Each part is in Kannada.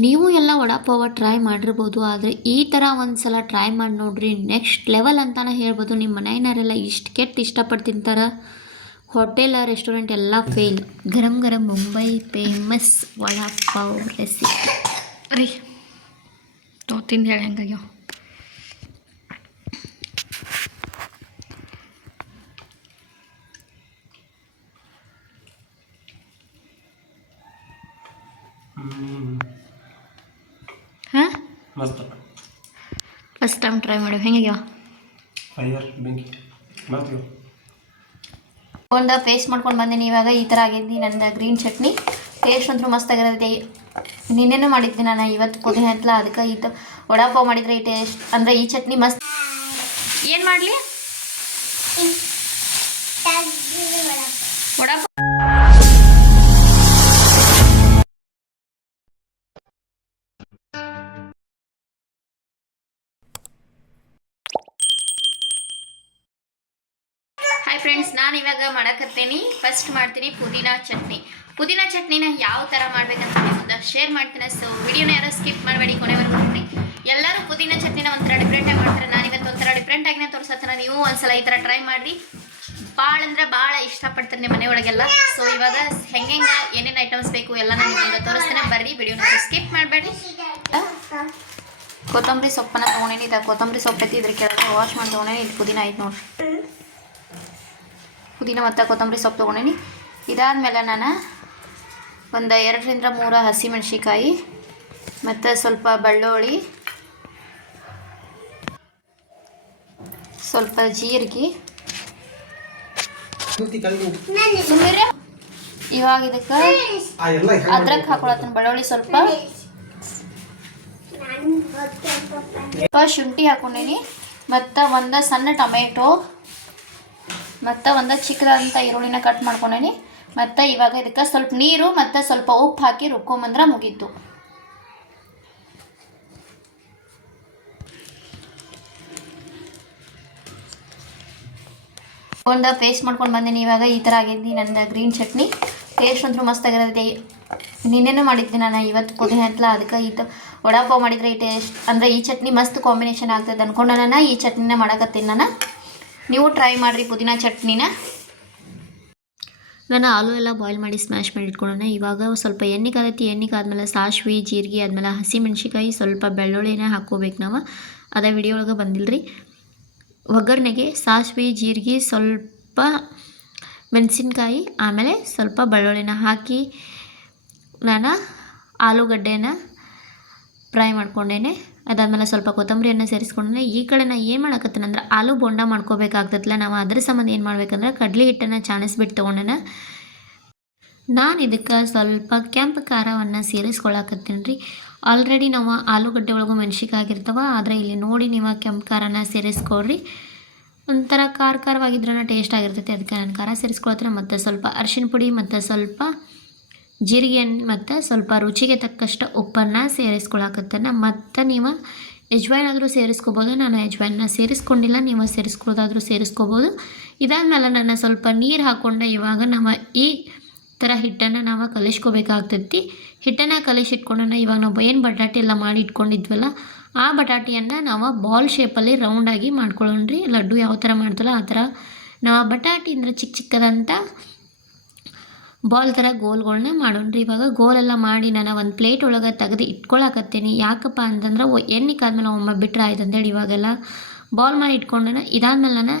ನೀವು ಎಲ್ಲ ವಡಾಪಾವ ಟ್ರೈ ಮಾಡಿರ್ಬೋದು, ಆದರೆ ಈ ಥರ ಒಂದು ಸಲ ಟ್ರೈ ಮಾಡಿ ನೋಡ್ರಿ. ನೆಕ್ಸ್ಟ್ ಲೆವೆಲ್ ಅಂತಲೇ ಹೇಳ್ಬೋದು. ನಿಮ್ಮ ಮನೆಯವರೆಲ್ಲ ಇಷ್ಟು ಕೆಟ್ಟು ಇಷ್ಟಪಟ್ಟು ತಿಂತಾರೆ. ಹೋಟೆಲ್ ರೆಸ್ಟೋರೆಂಟ್ ಎಲ್ಲ ಫೇಲ್. ಗರಂ ಗರಂ ಮುಂಬೈ ಫೇಮಸ್ ವಡಾಪಾವ್ ರೆಸಿಪಿ ರೀ ತಿಂದು ಹೇಳಿ ಹೆಂಗಾಗ್ಯಾವ. ಹಾಂ ಮಸ್ತ್ ಫಸ್ಟ್ ಟೈಮ್ ಟ್ರೈ ಮಾಡಿ ಹೆಂಗಾಗ್ಯಾವ. ಫೈರ್ ಬೆಂಕಿ ಮಸ್ತ್. ಒಂದು ಪೇಸ್ಟ್ ಮಾಡ್ಕೊಂಡು ಬಂದೀನಿ. ಇವಾಗ ಈ ಥರ ಆಗೈತಿ ನಂದು ಗ್ರೀನ್ ಚಟ್ನಿ. ಟೇಸ್ಟ್ ಅಂತೂ ಮಸ್ತ್ ಆಗಿರುತ್ತೆ. ನಿನ್ನೆನೂ ಮಾಡಿದ್ದೆ ನಾನು, ಇವತ್ತು ಪುದೀನ ಹತ್ತಲ. ಅದಕ್ಕೆ ಇದು ವಡಾಪಾವ್ ಮಾಡಿದರೆ ಈ ಟೇಸ್ಟ್ ಅಂದರೆ ಈ ಚಟ್ನಿ ಮಸ್ತ್. ಏನು ಮಾಡಲಿ ವಡಾಪಾವ್ ಹಾಯ್ ಫ್ರೆಂಡ್ಸ್, ನಾನು ಇವಾಗ ಮಾಡಕತ್ತೇನೆ. ಫಸ್ಟ್ ಮಾಡ್ತೀನಿ ಪುದೀನಾ ಚಟ್ನಿ. ಪುದೀನಾ ಚಟ್ನಿನ ಯಾವ ಥರ ಮಾಡ್ಬೇಕಂತ ನಿಮ್ಮದು ಶೇರ್ ಮಾಡ್ತೀನಿ. ಸೊ ವಿಡಿಯೋನ ಯಾರು ಸ್ಕಿಪ್ ಮಾಡಬೇಡಿ, ಕೊನೆವರೆಗೂ ನೋಡಿ. ಎಲ್ಲರೂ ಪುದೀನಾ ಚಟ್ನಿನ ಒಂಥರ ಡಿಫ್ರೆಂಟಾಗಿ ಮಾಡ್ತಾರೆ. ನಾನು ಇವತ್ತು ಒಂಥರ ಡಿಫ್ರೆಂಟಾಗಿನೇ ತೋರಿಸತ್ತನ. ನೀವು ಒಂದ್ಸಲ ಈ ಥರ ಟ್ರೈ ಮಾಡಿರಿ. ಭಾಳ ಅಂದ್ರೆ ಭಾಳ ಇಷ್ಟಪಡ್ತಾರೆ ನಿಮ್ಮ ಮನೆಯೊಳಗೆಲ್ಲ. ಸೊ ಇವಾಗ ಹೆಂಗೆ ಏನೇನು ಐಟಮ್ಸ್ ಬೇಕು ಎಲ್ಲ ನಾನು ನಿಮಗೆ ತೋರಿಸ್ತೇನೆ. ಬರ್ರಿ, ವಿಡಿಯೋನ ಸ್ಕಿಪ್ ಮಾಡಬೇಡಿ. ಕೊತ್ತಂಬರಿ ಸೊಪ್ಪನ್ನ ತೊಗೊಂಡೇನಿ. ಇದು ಕೊತ್ತಂಬರಿ ಸೊಪ್ಪು ಐತಿ, ಇದ್ರ ಕೆಳಗೆ ವಾಶ್ ಮಾಡಿ ತೊಗೊಂಡೇನಿ. ಇದು ಪುದೀನ ಐತೆ ನೋಡಿರಿ. ಪುದೀನ ಮತ್ತು ಕೊತ್ತಂಬರಿ ಸೊಪ್ಪು ತೊಗೊಂಡೇನಿ. ಇದಾದಮೇಲೆ ನಾನು ಒಂದು 2ರಿಂದ 3 ಹಸಿಮೆಣ್ಸಿಕಾಯಿ ಮತ್ತು ಸ್ವಲ್ಪ ಬೆಳ್ಳುಳ್ಳಿ, ಸ್ವಲ್ಪ ಜೀರಿಗೆ. ಸುಮ್ಮನೆ ಇವಾಗ ಇದಕ್ಕೆ ಅದ್ರಕ್ ಹಾಕೊಳತ್ತನ. ಬೆಳ್ಳುಳ್ಳಿ ಸ್ವಲ್ಪ ಶುಂಠಿ ಹಾಕೊಂಡೀನಿ. ಮತ್ತು ಒಂದು ಸಣ್ಣ ಟೊಮೆಟೊ ಮತ್ತು ಒಂದು ಚಿಕ್ಕದಾದಂಥ ಈರುಳ್ಳಿನ ಕಟ್ ಮಾಡ್ಕೊಂಡೇನಿ. ಮತ್ತು ಇವಾಗ ಇದಕ್ಕೆ ಸ್ವಲ್ಪ ನೀರು ಮತ್ತು ಸ್ವಲ್ಪ ಉಪ್ಪು ಹಾಕಿ ರುಬ್ಕೊಂಬಂದ್ರೆ ಮುಗೀತು. ಒಂದು ಪೇಸ್ಟ್ ಮಾಡ್ಕೊಂಡು ಬಂದೀನಿ. ಇವಾಗ ಈ ಥರ ಆಗೈತಿ ನಂದು ಗ್ರೀನ್ ಚಟ್ನಿ. ಟೇಸ್ಟ್ ಅಂತೂ ಮಸ್ತ್ ಆಗಿರುತ್ತೆ. ನಿನ್ನೆನೂ ಮಾಡಿದ್ದೆ ನಾನು, ಇವತ್ತು ಪುದೀನ ಹತ್ತಲ. ಅದಕ್ಕೆ ಇದು ವಡಾಪಾವ್ ಮಾಡಿದರೆ ಈ ಟೇಸ್ಟ್ ಅಂದರೆ ಈ ಚಟ್ನಿ ಮಸ್ತ್ ಕಾಂಬಿನೇಷನ್ ಆಗ್ತದೆ ಅಂದ್ಕೊಂಡು ನಾನು ಈ ಚಟ್ನಿನ ಮಾಡಕತ್ತೀನಿ. ನೀವು ಟ್ರೈ ಮಾಡಿರಿ ಪುದೀನ ಚಟ್ನಿನ. ನಾನು ಆಲೂ ಎಲ್ಲ ಬಾಯ್ಲ್ ಮಾಡಿ ಸ್ಮ್ಯಾಶ್ ಮಾಡಿ ಇಟ್ಕೊಳ್ಳೋಣ. ಇವಾಗ ಸ್ವಲ್ಪ ಎಣ್ಣೆ ಕಾದೈತಿ. ಎಣ್ಣೆ ಕಾದ್ಮೇಲೆ ಸಾಸಿವೆ, ಜೀರಿಗೆ, ಆದಮೇಲೆ ಹಸಿಮೆಣ್ಸಿಕಾಯಿ, ಸ್ವಲ್ಪ ಬೆಳ್ಳುಳ್ಳಿನ ಹಾಕ್ಕೋಬೇಕು ನಾವು. ಅದೇ ವಿಡಿಯೋ ಒಳಗೆ ಬಂದಿಲ್ಲ ರೀ. ಒಗ್ಗರಣೆಗೆ ಸಾಸಿವೆ, ಜೀರಿಗೆ, ಸ್ವಲ್ಪ ಮೆಣಸಿನ್ಕಾಯಿ, ಆಮೇಲೆ ಸ್ವಲ್ಪ ಬೆಳ್ಳುಳ್ಳಿನ ಹಾಕಿ ನಾನು ಆಲೂಗಡ್ಡೆನ ಫ್ರೈ ಮಾಡ್ಕೊಂಡೇನೆ. ಅದಾದಮೇಲೆ ಸ್ವಲ್ಪ ಕೊತ್ತಂಬರಿಯನ್ನು ಸೇರಿಸ್ಕೊಂಡೆ. ಈ ಕಡೆ ನಾನು ಏನು ಮಾಡಕತ್ತೇನಂದ್ರೆ ಆಲೂ ಬೋಂಡ ಮಾಡ್ಕೋಬೇಕಾಗ್ತದಲ್ಲ. ನಾವು ಅದ್ರ ಸಂಬಂಧ ಏನು ಮಾಡ್ಬೇಕಂದ್ರೆ ಕಡಲೆ ಹಿಟ್ಟನ್ನು ಚಾಣಿಸ್ಬಿಟ್ಟು ತೊಗೊಂಡೇನ. ನಾನು ಇದಕ್ಕೆ ಸ್ವಲ್ಪ ಕೆಂಪು ಖಾರವನ್ನು ಸೇರಿಸ್ಕೊಳಕತ್ತೀನಿ ರೀ. ಆಲ್ರೆಡಿ ನಾವು ಆಲೂಗಡ್ಡೆ ಒಳಗೂ ಮೆಣ್ಸಿಕಾಯಿ ಆಗಿರ್ತಾವೆ, ಆದರೆ ಇಲ್ಲಿ ನೋಡಿ ನೀವು ಕೆಂಪು ಖಾರನ ಸೇರಿಸ್ಕೊಳ್ರಿ. ಒಂಥರ ಖಾರವಾಗಿದ್ರೂ ಟೇಸ್ಟ್ ಆಗಿರ್ತೈತೆ. ಅದಕ್ಕೆ ನಾನು ಖಾರ ಸೇರಿಸ್ಕೊಳ್ತೀನಿ. ಮತ್ತು ಸ್ವಲ್ಪ ಅರಿಶಿನ ಪುಡಿ ಮತ್ತು ಸ್ವಲ್ಪ ಜೀರಿಗೆ ಮತ್ತು ಸ್ವಲ್ಪ ರುಚಿಗೆ ತಕ್ಕಷ್ಟು ಉಪ್ಪನ್ನು ಸೇರಿಸ್ಕೊಳಕತ್ತೇನೆ. ಮತ್ತು ನೀವು ಯಜ್ವಾಯಿನ ಆದರೂ ಸೇರಿಸ್ಕೋಬೋದು. ನಾನು ಯಜ್ವಾಯಿನ ಸೇರಿಸ್ಕೊಂಡಿಲ್ಲ, ನೀವು ಸೇರಿಸ್ಕೊಳ್ಳೋದಾದರೂ ಸೇರಿಸ್ಕೋಬೋದು. ಇದಾದಮೇಲೆ ನಾನು ಸ್ವಲ್ಪ ನೀರು ಹಾಕ್ಕೊಂಡೆ. ಇವಾಗ ನಾವು ಈ ಥರ ಹಿಟ್ಟನ್ನು ನಾವು ಕಲಿಸ್ಕೋಬೇಕಾಗ್ತೈತಿ. ಹಿಟ್ಟನ್ನು ಕಲಿಸಿಟ್ಕೊಂಡ ಇವಾಗ ನಾವು ಏನು ಬಟಾಟೆ ಎಲ್ಲ ಮಾಡಿ ಇಟ್ಕೊಂಡಿದ್ವಲ್ಲ, ಆ ಬಟಾಟೆಯನ್ನು ನಾವು ಬಾಲ್ ಶೇಪಲ್ಲಿ ರೌಂಡಾಗಿ ಮಾಡ್ಕೊಳ್ಳೋಣ್ರಿ. ಲಡ್ಡು ಯಾವ ಥರ ಮಾಡ್ತಲ್ಲ ಆ ಥರ ನಾವು ಬಟಾಟೆ ಅಂದರೆ ಚಿಕ್ಕ ಚಿಕ್ಕದಂಥ ಬಾಲ್ ಥರ ಗೋಲ್ಗಳನ್ನ ಮಾಡೋಣ್ರಿ. ಇವಾಗ ಗೋಲೆಲ್ಲ ಮಾಡಿ ನಾನು ಒಂದು ಪ್ಲೇಟ್ ಒಳಗೆ ತೆಗೆದು ಇಟ್ಕೊಳಕತ್ತೀನಿ. ಯಾಕಪ್ಪ ಅಂತಂದ್ರೆ ಎಣ್ಣೆ ಕಾದ್ಮೇಲೆ ಒಮ್ಮೆ ಬಿಟ್ಟರೆ ಆಯ್ತು ಅಂತೇಳಿ ಇವಾಗೆಲ್ಲ ಬಾಲ್ ಮಾಡಿ ಇಟ್ಕೊಂಡೆ. ಇದಾದ್ಮೇಲೆ ನಾನು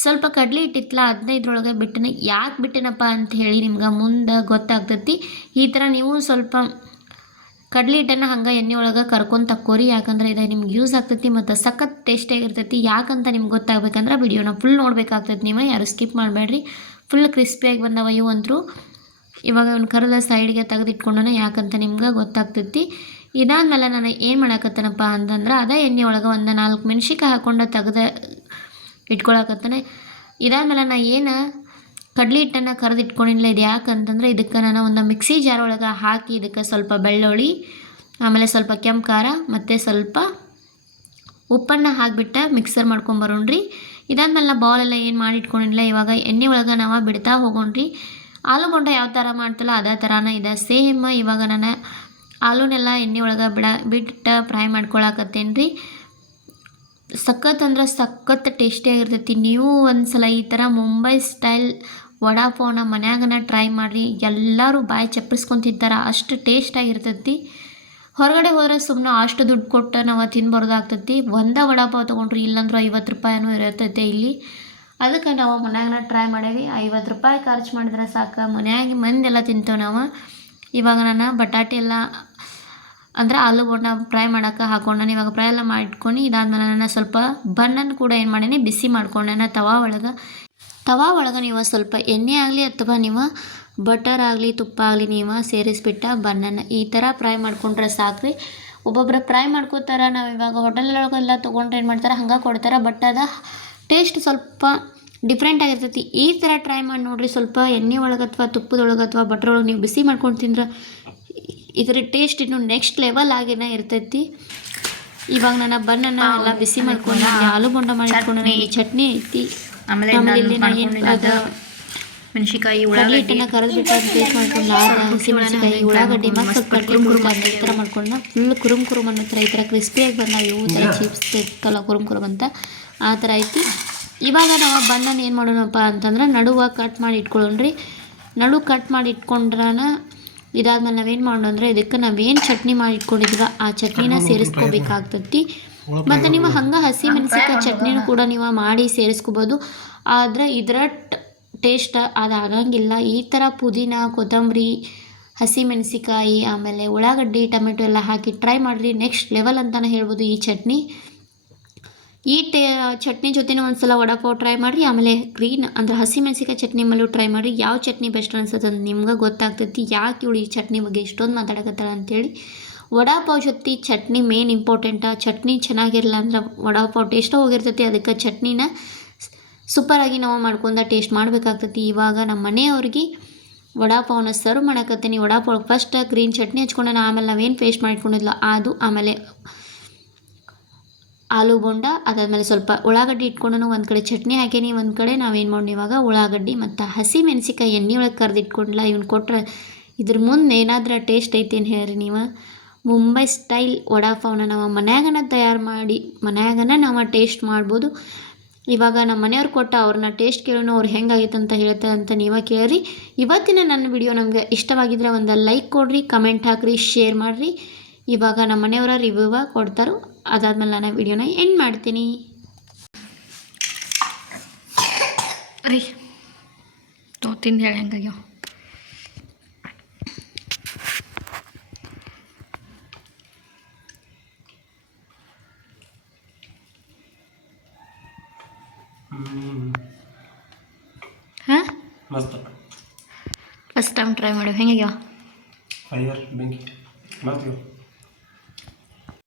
ಸ್ವಲ್ಪ ಕಡಲೆ ಇಟ್ಟಿತ್ತಲ್ಲ ಅದನ್ನ ಇದ್ರೊಳಗೆ ಬಿಟ್ಟನೆ. ಯಾಕೆ ಬಿಟ್ಟೆನಪ್ಪ ಅಂತ ಹೇಳಿ ನಿಮ್ಗೆ ಮುಂದೆ ಗೊತ್ತಾಗ್ತೈತಿ. ಈ ಥರ ನೀವು ಸ್ವಲ್ಪ ಕಡಲೆ ಹಿಟ್ಟನ್ನು ಹಂಗೆ ಎಣ್ಣೆ ಒಳಗೆ ಕರ್ಕೊಂಡು ತಕ್ಕೋರಿ. ಯಾಕಂದ್ರೆ ಇದು ನಿಮ್ಗೆ ಯೂಸ್ ಆಗ್ತೈತಿ ಮತ್ತು ಸಖತ್ ಟೇಸ್ಟಿಯಾಗಿರ್ತೈತಿ. ಯಾಕಂತ ನಿಮ್ಗೆ ಗೊತ್ತಾಗಬೇಕಂದ್ರೆ ವಿಡಿಯೋನ ಫುಲ್ ನೋಡಬೇಕಾಗ್ತೈತಿ. ನೀವು ಯಾರು ಸ್ಕಿಪ್ ಮಾಡಬೇಡ್ರಿ. ಫುಲ್ ಕ್ರಿಸ್ಪಿಯಾಗಿ ಬಂದವ ಇವು ಅಂತರೂ. ಇವಾಗ ಒಂದು ಕರದ ಸೈಡ್ಗೆ ತೆಗೆದಿಟ್ಕೊಂಡನ, ಯಾಕಂತ ನಿಮ್ಗೆ ಗೊತ್ತಾಗ್ತೈತಿ. ಇದಾದಮೇಲೆ ನಾನು ಏನು ಮಾಡಕತ್ತೇನಪ್ಪ ಅಂತಂದ್ರೆ ಅದೇ ಎಣ್ಣೆ ಒಳಗೆ ಒಂದು 4 ಮೆಣ್ಸಿಕಾಯಿ ಹಾಕ್ಕೊಂಡು ತೆಗೆದು ಇಟ್ಕೊಳಕತ್ತೇನೆ. ಇದಾದಮೇಲೆ ನಾನು ಏನು ಕಡಲೆ ಹಿಟ್ಟನ್ನು ಕರೆದು ಇಟ್ಕೊಂಡಿಲ್ಲ. ಇದು ಯಾಕಂತಂದರೆ ಇದಕ್ಕೆ ನಾನು ಒಂದು ಮಿಕ್ಸಿ ಜಾರ್ ಒಳಗೆ ಹಾಕಿ ಇದಕ್ಕೆ ಸ್ವಲ್ಪ ಬೆಳ್ಳುಳ್ಳಿ, ಆಮೇಲೆ ಸ್ವಲ್ಪ ಕೆಂಪು ಖಾರ ಮತ್ತು ಸ್ವಲ್ಪ ಉಪ್ಪನ್ನು ಹಾಕಿಬಿಟ್ಟು ಮಿಕ್ಸರ್ ಮಾಡ್ಕೊಂಬರೋಣ್ರಿ. ಇದಾದ್ಮೇಲೆ ನಾ ಬಾಲೆಲ್ಲ ಏನು ಮಾಡಿ ಇಟ್ಕೊಂಡಿಲ್ಲ. ಇವಾಗ ಎಣ್ಣೆ ಒಳಗೆ ನಾವು ಬಿಡ್ತಾ ಹೋಗೋಣ್ರಿ. ಆಲೂಗಡ್ಡೆ ಯಾವ ಥರ ಮಾಡ್ತಲ್ಲ ಅದೇ ಥರನ ಇದೆ ಸೇಮ್. ಇವಾಗ ನಾನು ಆಲೂನೆಲ್ಲ ಎಣ್ಣೆ ಒಳಗೆ ಬಿಟ್ಟು ಫ್ರೈ ಮಾಡ್ಕೊಳಕತ್ತೇನೆ ರೀ. ಸಖತ್ ಅಂದ್ರೆ ಸಖತ್ ಟೇಸ್ಟಿಯಾಗಿರ್ತೈತಿ. ನೀವು ಒಂದು ಸಲ ಈ ಥರ ಮುಂಬೈ ಸ್ಟೈಲ್ ವಡಾಪಾವನ್ನ ಮನ್ಯಾಗನ ಟ್ರೈ ಮಾಡಿರಿ. ಎಲ್ಲರೂ ಬಾಯಿ ಚಪ್ಪರಿಸ್ಕೊಂಡು ತಿಂತಾರೆ, ಅಷ್ಟು ಟೇಸ್ಟಾಗಿರ್ತೈತಿ. ಹೊರಗಡೆ ಹೋದರೆ ಸುಮ್ಮನೆ ಅಷ್ಟು ದುಡ್ಡು ಕೊಟ್ಟು ನಾವು ತಿನ್ಬಾರ್ದಾಗ್ತೈತಿ. ಒಂದೇ ವಡಾಪಾವ್ ತೊಗೊಂಡ್ರಿ ಇಲ್ಲಾಂದ್ರೆ 50 ರೂಪಾಯಿನೂ ಇರ್ತೈತೆ ಇಲ್ಲಿ. ಅದಕ್ಕೆ ನಾವು ಮನ್ಯಾಗನ ಟ್ರೈ ಮಾಡೇವಿ. 50 ರೂಪಾಯಿ ಖರ್ಚು ಮಾಡಿದ್ರೆ ಸಾಕು, ಮನ್ಯಾಗ ಮಂದೆಲ್ಲ ತಿಂತೇವೆ ನಾವು. ಇವಾಗ ನಾನು ಬಟಾಟೆ ಎಲ್ಲ ಅಂದರೆ ಆಲೂ ಬೋಂಡ ಫ್ರೈ ಮಾಡೋಕೆ ಹಾಕ್ಕೊಂಡಾನೆ. ಇವಾಗ ಫ್ರೈ ಎಲ್ಲ ಮಾಡಿಟ್ಕೊಂಡು ಇದಾದ್ಮೇಲೆ ನಾನು ಸ್ವಲ್ಪ ಬನ್ನನ್ನು ಕೂಡ ಏನು ಮಾಡೀನಿ, ಬಿಸಿ ಮಾಡ್ಕೊಂಡೇನೆ ತವಾ ಒಳಗೆ ನೀವು ಸ್ವಲ್ಪ ಎಣ್ಣೆ ಆಗಲಿ ಅಥವಾ ನೀವು ಬಟರ್ ಆಗಲಿ ತುಪ್ಪ ಆಗಲಿ ನೀವು ಸೇರಿಸ್ಬಿಟ್ಟು ಬನ್ನನ್ನು ಈ ಥರ ಫ್ರೈ ಮಾಡ್ಕೊಂಡ್ರೆ ಸಾಕ್ರಿ. ಒಬ್ಬೊಬ್ಬರು ಫ್ರೈ ಮಾಡ್ಕೋತಾರೆ. ನಾವು ಇವಾಗ ಹೋಟೆಲೊಳಗೆಲ್ಲ ತೊಗೊಂಡ್ರೆ ಏನು ಮಾಡ್ತಾರೆ, ಹಂಗೆ ಕೊಡ್ತಾರೆ. ಬಟ್ ಅದು ಟೇಸ್ಟ್ ಸ್ವಲ್ಪ ಡಿಫ್ರೆಂಟ್ ಆಗಿರ್ತೈತಿ. ಈ ಥರ ಟ್ರೈ ಮಾಡಿ ನೋಡಿರಿ. ಸ್ವಲ್ಪ ಎಣ್ಣೆ ಒಳಗೆ ಅಥವಾ ತುಪ್ಪದೊಳಗೆ ಅಥವಾ ಬಟ್ರ್ ಒಳಗೆ ನೀವು ಬಿಸಿ ಮಾಡ್ಕೊಂಡು ತಿಂದ್ರೆ ಇದರ ಟೇಸ್ಟ್ ಇನ್ನು ನೆಕ್ಸ್ಟ್ ಲೆವೆಲ್ ಆಗಿನ ಇರ್ತೈತಿ. ಇವಾಗ ನಾನು ಬನ್ನನ್ನು ಎಲ್ಲ ಬಿಸಿ ಮಾಡ್ಕೊಂಡು ಆಲೂ ಬೋಂಡ ಮಾಡಿಟ್ಕೊಂಡು ಈ ಚಟ್ನಿ ಐತಿ. ಆಮೇಲೆ ಇಲ್ಲಿ ನಾನು ಏನು ಮೆಣಸಿಕಾಯಿ ಉಳ್ಳಾಗಡ್ಡಿನ ಕರೆದ್ಬಿಟ್ಟು ಪೇಸ್ಟ್ ಮಾಡ್ಕೊಂಡು ಹಸಿಮೆಣಸಿಕಾಯಿ ಉಳ್ಳಾಗಡ್ಡಿ ಮತ್ತು ಸ್ವಲ್ಪ ಕಡ್ಲೆ ಈ ಥರ ಮಾಡ್ಕೊಂಡು ಫುಲ್ ಕುರುಮ್ ಅನ್ನೋ ಥರ ಈ ಥರ ಕ್ರಿಸ್ಪಿಯಾಗಿ ಬಂದಾವ. ಇವು ಥರ ಚಿಪ್ಸ್ ಇರ್ತಲ್ಲ ಕುರುಮ್ ಅಂತ ಆ ಥರ ಐತಿ. ಇವಾಗ ನಾವು ಬನ್ನನ್ನು ಏನು ಮಾಡೋಣಪ್ಪ ಅಂತಂದ್ರೆ ನಡುವೆ ಕಟ್ ಮಾಡಿ ಇಟ್ಕೊಳ್ಳೋಣ್ರಿ. ಕಟ್ ಮಾಡಿ ಇಟ್ಕೊಂಡ್ರಾನ ಇದಾದ್ಮೇಲೆ ನಾವೇನು ಮಾಡೋಣ ಅಂದರೆ ಇದಕ್ಕೆ ನಾವೇನು ಚಟ್ನಿ ಮಾಡಿ ಇಟ್ಕೊಂಡಿದ್ವಿ ಆ ಚಟ್ನಿನ ಸೇರಿಸ್ಕೋಬೇಕಾಗ್ತೈತಿ. ಮತ್ತು ನೀವು ಹಂಗೆ ಹಸಿ ಮೆಣಸಿಕಾಯಿ ಚಟ್ನಿನೂ ಕೂಡ ನೀವು ಮಾಡಿ ಸೇರಿಸ್ಕೋಬೋದು. ಆದರೆ ಇದರ ಟೇಸ್ಟ್ ಅದು ಆಗಂಗಿಲ್ಲ. ಈ ಥರ ಪುದೀನ ಕೊತ್ತಂಬರಿ ಹಸಿ ಮೆಣಸಿಕಾಯಿ ಆಮೇಲೆ ಉಳ್ಳಾಗಡ್ಡಿ ಟೊಮೆಟೊ ಎಲ್ಲ ಹಾಕಿ ಟ್ರೈ ಮಾಡಿರಿ. ನೆಕ್ಸ್ಟ್ ಲೆವೆಲ್ ಅಂತಲೇ ಹೇಳ್ಬೋದು ಈ ಚಟ್ನಿ. ಈ ಚಟ್ನಿ ಜೊತೆನೂ ಒಂದು ಸಲ ವಡಾಪಾವ್ ಟ್ರೈ ಮಾಡಿರಿ. ಆಮೇಲೆ ಗ್ರೀನ್ ಅಂದರೆ ಹಸಿಮೆಣಸಿಕಾಯಿ ಚಟ್ನಿ ಮೇಲೂ ಟ್ರೈ ಮಾಡಿರಿ. ಯಾವ ಚಟ್ನಿ ಬೆಸ್ಟ್ ಅನ್ಸುತ್ತೆ ಅಂತ ನಿಮ್ಗೆ ಗೊತ್ತಾಗ್ತೈತಿ. ಯಾಕೆ ಇವಳು ಈ ಚಟ್ನಿ ಬಗ್ಗೆ ಇಷ್ಟೊಂದು ಮಾತಾಡಕತ್ತಾಳ ಅಂತೇಳಿ. ವಡಾಪಾವ್ ಜೊತೆ ಚಟ್ನಿ ಮೇನ್ ಇಂಪಾರ್ಟೆಂಟ. ಚಟ್ನಿ ಚೆನ್ನಾಗಿರಲ್ಲ ಅಂದ್ರೆ ವಡಾಪಾವ್ ಟೇಸ್ಟು ಹೋಗಿರ್ತೈತಿ. ಅದಕ್ಕೆ ಚಟ್ನಿನ ಸೂಪರಾಗಿ ನಾವು ಮಾಡ್ಕೊಂಡು ಟೇಸ್ಟ್ ಮಾಡಬೇಕಾಗ್ತೈತಿ. ಇವಾಗ ನಮ್ಮ ಮನೆಯವ್ರಿಗೆ ವಡಾಪಾವನ್ನ ಸರ್ವ್ ಮಾಡಕತ್ತೀನಿ. ವಡಾಪಾವ್ ಫಸ್ಟ್ ಗ್ರೀನ್ ಚಟ್ನಿ ಹಚ್ಕೊಂಡು ಆಮೇಲೆ ನಾವೇನು ಪೇಸ್ಟ್ ಮಾಡಿಟ್ಕೊಂಡಿದ್ಲ ಅದು, ಆಮೇಲೆ ಆಲೂ ಬೋಂಡ, ಅದಾದಮೇಲೆ ಸ್ವಲ್ಪ ಉಳ್ಳಾಗಡ್ಡಿ ಇಟ್ಕೊಂಡು ಒಂದು ಕಡೆ ಚಟ್ನಿ ಹಾಕೀನಿ, ಒಂದು ಕಡೆ ನಾವೇನು ಮಾಡಿ ಇವಾಗ ಉಳ್ಳಾಗಡ್ಡಿ ಮತ್ತು ಹಸಿ ಮೆಣಸಿಕಾಯಿ ಎಣ್ಣೆ ಒಳಗೆ ಕರೆದಿಟ್ಕೊಂಡ್ಲ. ಇವ್ನು ಕೊಟ್ಟರೆ ಇದ್ರ ಮುಂದೆ ಏನಾದರೂ ಟೇಸ್ಟ್ ಐತಿ ಏನು ಹೇಳ್ರಿ ನೀವು. ಮುಂಬೈ ಸ್ಟೈಲ್ ವಡಾಪಾವನ್ನ ನಾವು ಮನ್ಯಾಗನ ತಯಾರು ಮಾಡಿ ಮನ್ಯಾಗನ ನಾವು ಟೇಸ್ಟ್ ಮಾಡ್ಬೋದು. ಇವಾಗ ನಮ್ಮ ಮನೆಯವ್ರು ಕೊಟ್ಟ ಅವ್ರನ್ನ ಟೇಸ್ಟ್ ಕೇಳೋಣ, ಅವ್ರು ಹೆಂಗಾಗಿತ್ತು ಅಂತ ಹೇಳ್ತಾರೆ ಅಂತ ನೀವೇ ಕೇಳಿರಿ. ಇವತ್ತಿನ ನನ್ನ ವಿಡಿಯೋ ನಮಗೆ ಇಷ್ಟವಾಗಿದ್ದರೆ ಒಂದು ಲೈಕ್ ಕೊಡಿರಿ, ಕಮೆಂಟ್ ಹಾಕಿರಿ, ಶೇರ್ ಮಾಡಿರಿ. ಇವಾಗ ನಮ್ಮ ಮನೆಯವರ ರಿವ್ಯೂವ ಕೊಡ್ತಾರೋ ಅದಾದ್ಮೇಲೆ ನಾನು ವಿಡಿಯೋನ ಎಂಡ್ ಮಾಡ್ತೀನಿ ರೀ. ತಿಂದು ಹೇಳಿ ಹೆಂಗಾಗ್ಯಾವ. ಹಾಂ ಮಸ್ತ್. ಫಸ್ಟ್ ಟೈಮ್ ಟ್ರೈ ಮಾಡಿ ಹೆಂಗಾಗ್ಯಾವ. ಫೈರ್ ಬೆಂಕಿ ಮಾಡ್ತೀವಿ.